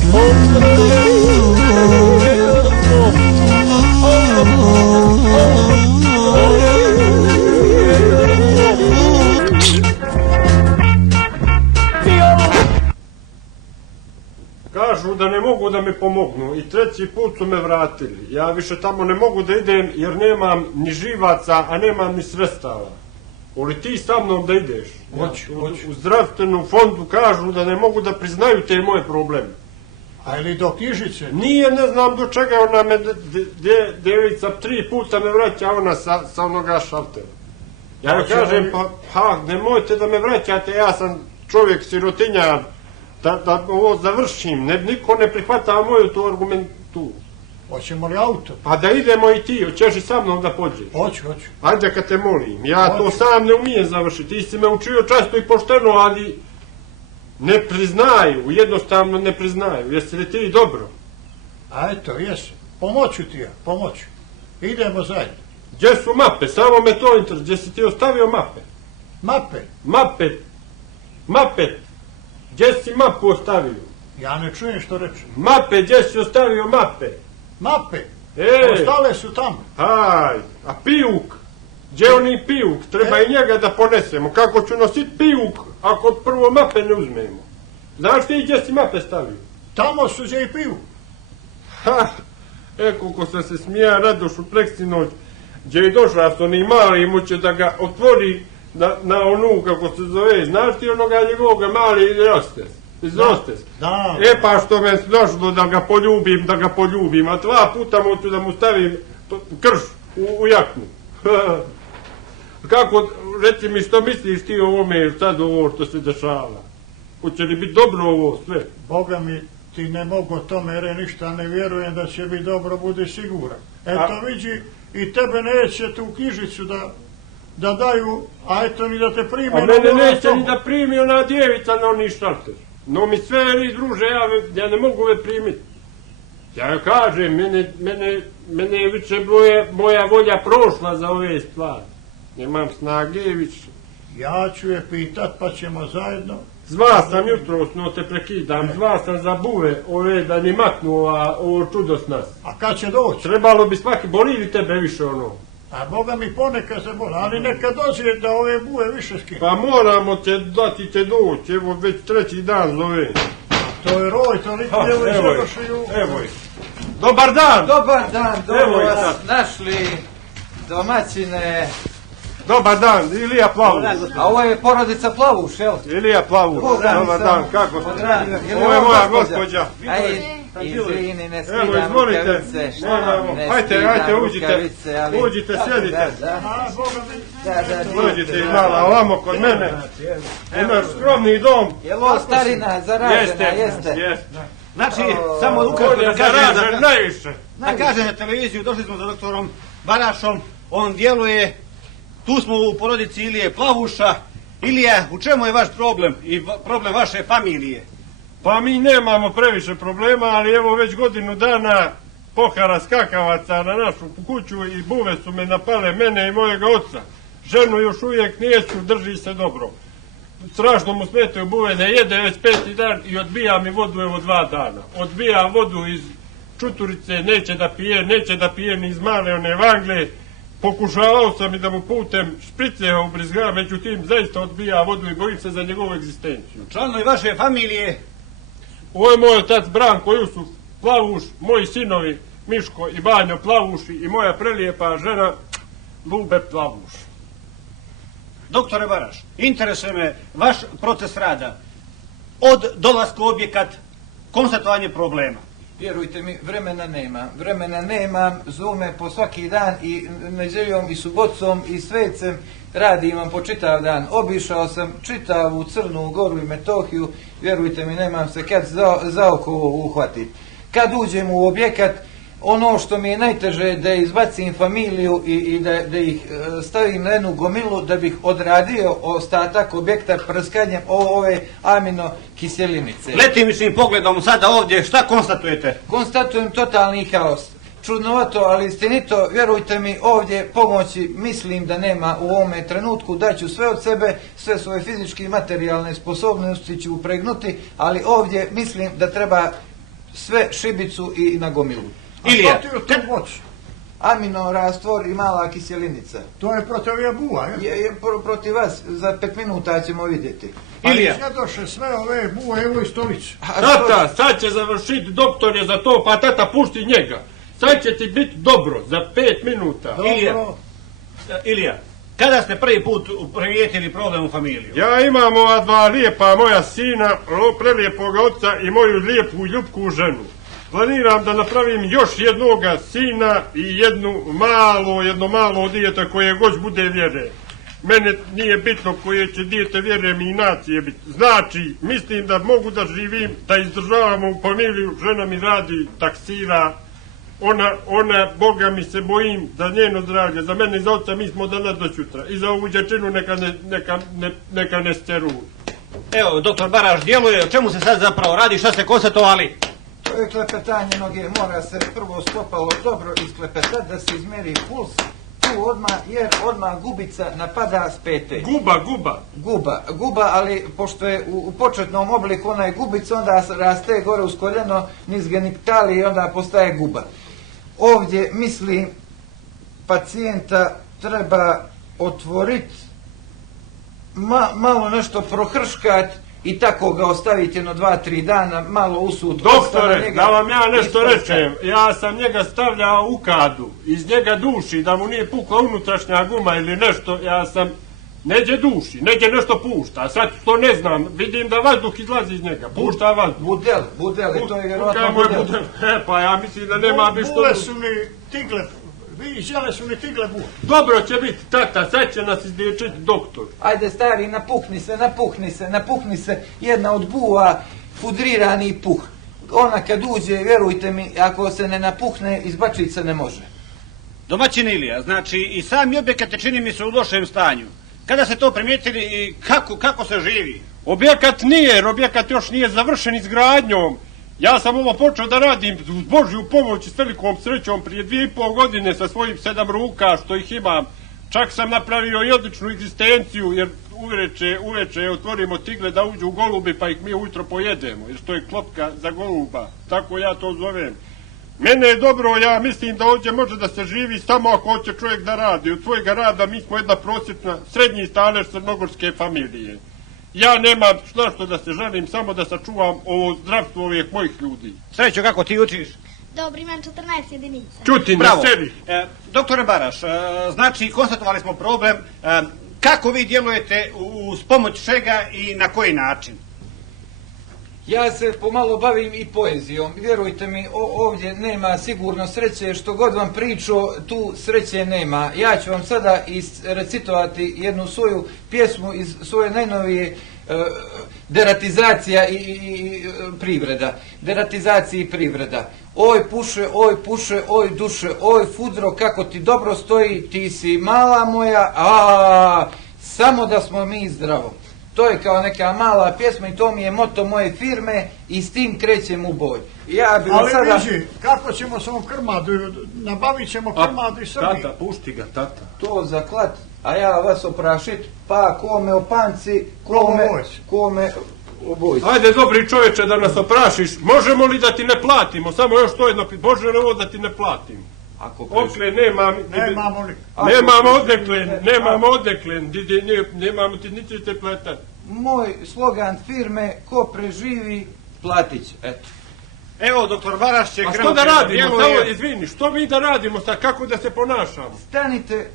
Kažu da ne mogu da mi pomognu i treći put su me vratili. Ja više tamo ne mogu da idem jer nemam ni živaca, a nemam ni sredstava. Oli ti sa mnom da ideš? U zdravstvenom fondu kažu da ne mogu da priznaju te moje probleme. A ili do knjižice? Nije, ne znam do čega, ona me, devica 3 puta me vraća, ona sa onoga šaltera. Ja joj kažem, pa nemojte da me vraćate, ja sam čovjek sirotinja, da ovo završim, niko ne prihvata moju tu argumenturu. Hoćemo li auto? Pa da idemo i ti, hoćeš i sa mnom da pođeš? Hoću. Ajde kad te molim, ja to sam ne umijem završiti, ti si me učio često i pošteno, ali ne priznaju, jednostavno ne priznaju, jesi li ti dobro? A eto, jesi, pomoću ti ja, pomoću. Idemo zajedno. Gdje su mape, samo me to interesuje, gdje si ti ostavio mape? Mape? Mape, gdje si mapu ostavio? Ja ne čujem što reče. Mape, gdje si ostavio mape? Mape? Ostale su tamo. A pijuk? Gdje oni pijuk? Treba i njega da ponesemo. Kako ću nositi pijuk ako prvo mape ne uzmemo? Znaš ti gdje si mape stavio? Tamo su gdje i pijuk. Koliko sam se smija Radošu preksinoć, gdje je došao s onim malim, hoće da ga otvori na onu, kako se zove, znaš ti onoga njegovoga mali iz Rostes? Da. Pa što me došlo da ga poljubim, a 2 puta moću da mu stavim krš u jaknu. Kako, reci mi što misliš ti o ovome, sad ovo što se dešava? Hoće li biti dobro ovo sve? Boga mi, ti ne mogu o tome jer ništa ne vjerujem da će biti dobro, budi siguran. Eto vidi, i tebe neće tu knjižicu da daju, a eto ni da te prime. A mene neće ni da primi ona djevica na oni šalter. No mi sve veli druže, ja ne mogu ove primiti. Ja joj kažem, mene je više moja volja prošla za ove stvari. Nemam snage više. Ja ću je pitat pa ćemo zajedno. Zva sam jutro, no te prekidam, zva sam za buve, ove da ni maknu ovo čudo s nas. A kad će doći? Trebalo bi svaki, boli li tebe više ono? A Boga mi ponekad se boli, ali neka dođe da ove buve više skinu. Pa moramo te dati te doći, evo već 3. dan zove. A to je roj, toliko evo i završuju. Evo je. Dobar dan! Dobar dan, dobro vas našli, domaćine. Dobar dan, Ilija Plavuš. A ovo je porodica Plavuš, jel? Ilija Plavuš, dobar dan, kako ste? Ovo je moja gospođa. Izvini, ne skidam rukavice. Ajte, uđite, sjedite. Uđite i mala, ovamo kod mene. Imaš skromni dom. Je li ovo starina, zaražena, jeste? Znači, samo ukratko da kažem na televiziju, došli smo za doktorom Barašom, on djeluje, tu smo u porodici Ilije Plavuša. Ilija, u čemu je vaš problem i problem vaše familije? Pa mi nemamo previše problema, ali evo već godinu dana pohara skakavaca na našu kuću i buve su me napale, mene i mojega oca. Ženu još uvijek nijeću, drži se dobro. Strašno mu smetaju buve, ne jede već 5. dan i odbija mi vodu evo 2 dana. Odbija vodu iz čuturice, neće da pije ni iz male one vangle. Pokušavao sam i da mu putem šprice ubrizga, međutim zaista odbija vodu i bojim se za njegovu egzistenciju. Članovi vaše familije? Ovo je moj otac Branko Jusuf Plavuš, moji sinovi Miško i Banjo Plavuši i moja prelijepa žena Lube Plavuš. Doktore Baraš, interesuje me vaš proces rada od dolaska u objekat, konstatovanje problema. Vjerujte mi, vremena nemam, zume po svaki dan i nedjeljom i subotcom i svecem radim vam po čitav dan. Obišao sam čitavu Crnu Goru i Metohiju, vjerujte mi, nemam se kad za oko uhvatiti. Kad uđem u objekat, ono što mi je najteže je da izbacim familiju i da ih stavim na jednu gomilu da bih odradio ostatak objekta prskanjem ove aminokiselinice. Letimičnim pogledom sada ovdje, šta konstatujete? Konstatujem totalni haos. Čudnovato, ali istinito, vjerujte mi, ovdje pomoći mislim da nema u ovome trenutku, daću sve od sebe, sve svoje fizičke i materijalne sposobnosti ću upregnuti, ali ovdje mislim da treba sve šibicu i na gomilu. A Ilija, što ti u tom voću? Amino rastvor i mala kiselinica. To je protiv jebuva, je? Protiv vas, za 5 minuta ćemo vidjeti. Ilija. Pa izjedoše sve ove buve, evo i stolicu. Tata, sad će završiti, doktor je za to, pa tata pušti njega. Sad će ti biti dobro, za 5 minuta. Dobro. Ilija, kada ste prvi put primijetili problem u familiju? Ja imam ova dva lijepa moja sina, prelijepoga oca i moju lijepu ljubku ženu. Planiram da napravim još jednoga sina i jedno malo dijete koje god bude vjere. Mene nije bitno koje će dijete vjere mi i nacije biti. Znači, mislim da mogu da živim, da izdržavamo u familiju, žena mi radi, taksira, ona, Boga mi se bojim za njeno zdravlje, za mene i za oca mi smo danas do sutra. I za ovu dječinu neka ne steru. Evo, doktor Baraš djeluje, o čemu se sad zapravo radi, šta ste konstatovali? To je klepetanje noge, mora se prvo stopalo dobro isklepetati da se izmjeri puls, tu odmah, jer odmah gubica napada s pete. Guba, ali pošto je u početnom obliku ona je gubica, onda raste gore uz koljeno, niz genitalije i onda postaje guba. Ovdje, mislim, pacijenta treba otvoriti, malo nešto prohrškat i tako ga ostaviti jedno 2-3 dana, malo usud. Doktore, da vam ja nešto rečem, ja sam njega stavljao u kadu, iz njega duši, da mu nije pukla unutrašnja guma ili nešto, ja sam, neđe duši, neđe nešto pušta, sad to ne znam, vidim da vazduh izlazi iz njega, pušta vazduh. Budel, to je vjerojatno budel. Pa ja mislim da nema bi što... Bule su mi tigle, žele su mi tigle bule. Dobro će biti, tata, sad će nas izliječiti doktor. Ajde stari, napuhni se, jedna od buva, pudrirani puh. Ona kad uđe, vjerujte mi, ako se ne napuhne, izbačiti se ne može. Domaćin Ilija, znači i sami objekat je, čini mi se, u lošem stanju. Kada ste to primijetili i kako se živi? Objekat nije, jer objekat još nije završen izgradnjom. Ja sam ovo počeo da radim uz Božju pomoć i s velikom srećom prije 2,5 godine sa svojim 7 ruka što ih imam. Čak sam napravio i odličnu egzistenciju jer uveče otvorimo tigle da uđu u golubi pa ih mi ujutro pojedemo jer što je klotka za goluba, tako ja to zovem. Mene je dobro, ja mislim da ovdje može da se živi samo ako hoće čovjek da radi. Od svojega rada mi smo jedna prosječna srednji stalež crnogorske familije. Ja nemam što da se želim, samo da sačuvam ovo zdravstvo ovih mojih ljudi. Srećo, kako ti učiš? Dobro, imam 14 jedinica. Čuti, Bravo. ne sedi. Doktore Baraš, znači konstatovali smo problem. Kako vi djelujete, uz pomoć čega i na koji način? Ja se pomalo bavim i poezijom. Vjerujte mi, ovdje nema sigurno sreće, što god vam pričao, tu sreće nema. Ja ću vam sada recitovati jednu svoju pjesmu iz svoje najnovije deratizacija i privreda. Deratizacija i privreda. Oj puše, oj duše, oj fudro, kako ti dobro stoji, ti si mala moja, samo da smo mi zdravo. To je kao neka mala pjesma i to mi je moto moje firme i s tim krećem u boj. Ali viži, kako ćemo s ovom krmadu, nabavit ćemo krmadu iz Srbije. Tata, pušti ga, tata. To za klat, a ja vas oprašit, pa kome opanci, kome obojci. Ajde, dobri čovječe, da nas oprašiš, možemo li da ti ne platimo, samo još to jedno, može li ovo da ti ne platimo? Okle, nemamo odeklen, nemamo ti niti te pletati. Moj slogan firme, ko preživi, platit će, eto. Evo, doktor Baraš će krenuti. A što da radimo, samo izvini, što mi da radimo sad, kako da se ponašamo? Stanite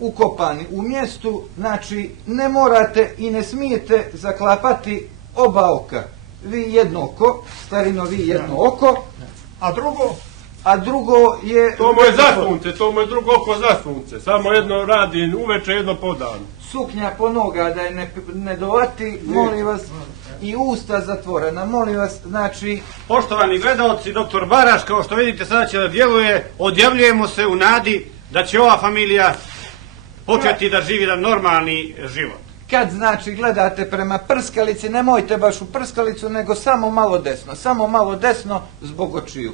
ukopani u mjestu, znači ne morate i ne smijete zaklapati oba oka. Vi jedno oko, starino vi jedno oko. A drugo je... To mu je za sunce, to mu je drugo oko za sunce. Samo jedno radi uveče, jedno po danu. Suknja po noga da je ne dovati, molim vas, i usta zatvorena, molim vas, znači... Poštovani gledalci, doktor Baraš, kao što vidite, sada će da djeluje, odjavljujemo se u nadi da će ova familija početi da živi jedan normalni život. Kad znači gledate prema prskalici, nemojte baš u prskalicu, nego samo malo desno zbog očiju.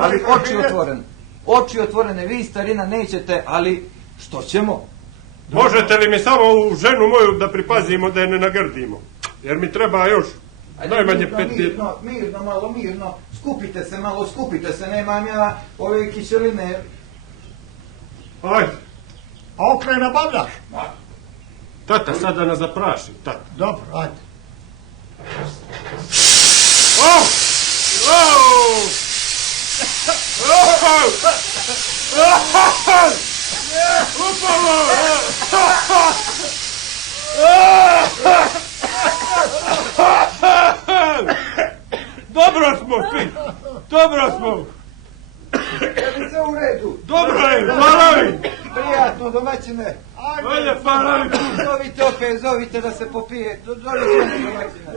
Ali oči otvorene, vi starina nećete, ali što ćemo? Možete li mi samo ovu ženu moju da pripazimo da je ne nagrdimo? Jer mi treba još. Ajde, Najmanje mirno, 5 mirno, mirno, malo mirno, skupite se, nemam ja ove kiseline. Ajde, A okraj nabavljaš? tata, sada nas zapraši, tata. Dobro, ajde. Oh! Oh! Dobro smo, fin! Dobro smo! Je li sve u redu? Dobro je, hvala mi! Prijatno, domaćine. Ajde, hvala mi! Zovite opet, zovite da se popije. Zovite domaćine.